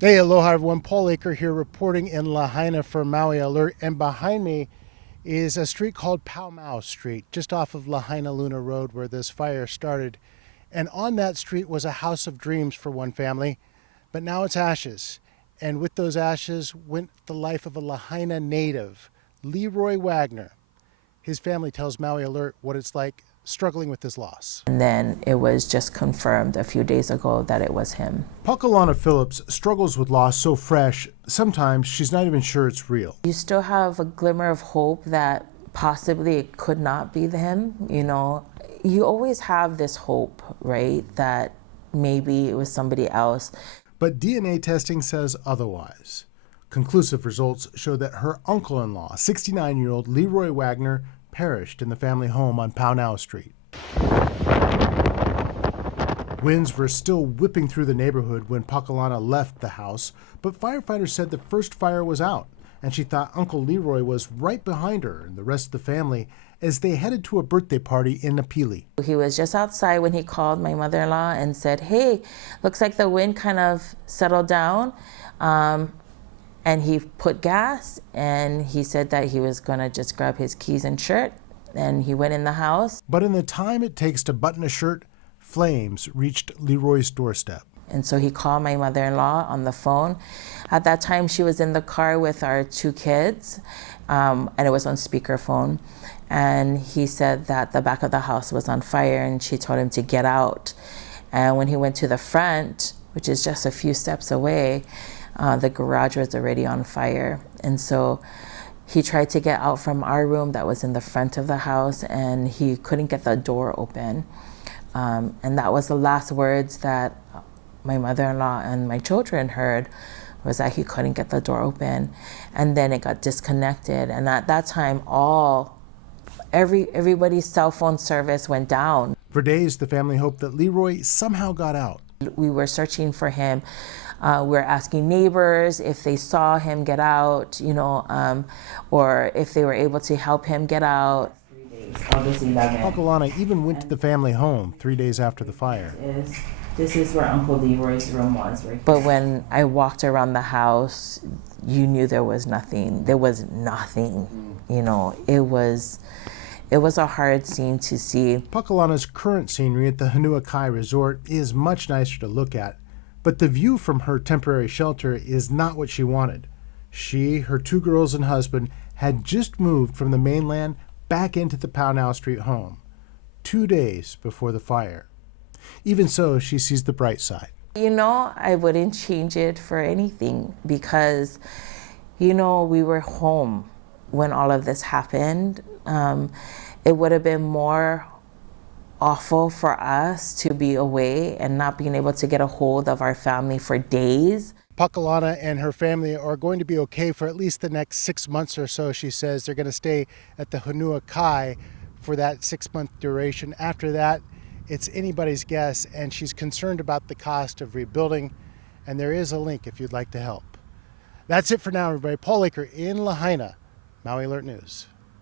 Hey, aloha everyone. Paul Aker here reporting in Lahaina for Maui Alert. And behind me is a street called Pau Mau Street, just off of Lahaina Luna Road where this fire started. And on that street was a house of dreams for one family, but now it's ashes. And with those ashes went the life of a Lahaina native, Leroy Wagner. His family tells Maui Alert what it's like struggling with this loss. And then it was just confirmed a few days ago that it was him. Pakalana Phillips struggles with loss so fresh, sometimes she's not even sure it's real. You still have a glimmer of hope that possibly it could not be him, you know. You always have this hope, right, that maybe it was somebody else. But DNA testing says otherwise. Conclusive results show that her uncle-in-law, 69-year-old Leroy Wagner, perished in the family home on Pau Mau Street. Winds were still whipping through the neighborhood when Pakalana left the house, but firefighters said the first fire was out, and she thought Uncle Leroy was right behind her and the rest of the family as they headed to a birthday party in Napili. He was just outside when he called my mother-in-law and said, "Hey, looks like the wind kind of settled down." And he put gas, and he said that he was going to just grab his keys and shirt, and he went in the house. But in the time it takes to button a shirt, flames reached Leroy's doorstep. And so he called my mother-in-law on the phone. At that time, she was in the car with our two kids, and it was on speakerphone. And he said that the back of the house was on fire, and she told him to get out. And when he went to the front, which is just a few steps away, the garage was already on fire. And so he tried to get out from our room that was in the front of the house, and he couldn't get the door open. And that was the last words that my mother-in-law and my children heard, was that he couldn't get the door open. And then it got disconnected. And at that time, everybody's cell phone service went down. For days, the family hoped that Leroy somehow got out. We were searching for him. We were asking neighbors if they saw him get out, you know, or if they were able to help him get out. August 11th. Pakalana even went to the family home 3 days after the fire. This is where Uncle Leroy's room was, right? But when I walked around the house, you knew there was nothing. There was nothing, you know. It was a hard scene to see. Pakalana's current scenery at the Honua Kai Resort is much nicer to look at, but the view from her temporary shelter is not what she wanted. She, her two girls, and husband had just moved from the mainland back into the Pau Mau Street home, 2 days before the fire. Even so, she sees the bright side. You know, I wouldn't change it for anything because, you know, we were home when all of this happened. It would have been more awful for us to be away and not being able to get a hold of our family for days. Pakalana and her family are going to be okay for at least the next 6 months or so. She says they're going to stay at the Honua Kai for that 6-month duration. After that, it's anybody's guess, and she's concerned about the cost of rebuilding, and there is a link if you'd like to help. That's it for now, everybody. Paul Aker in Lahaina, Maui Alert News.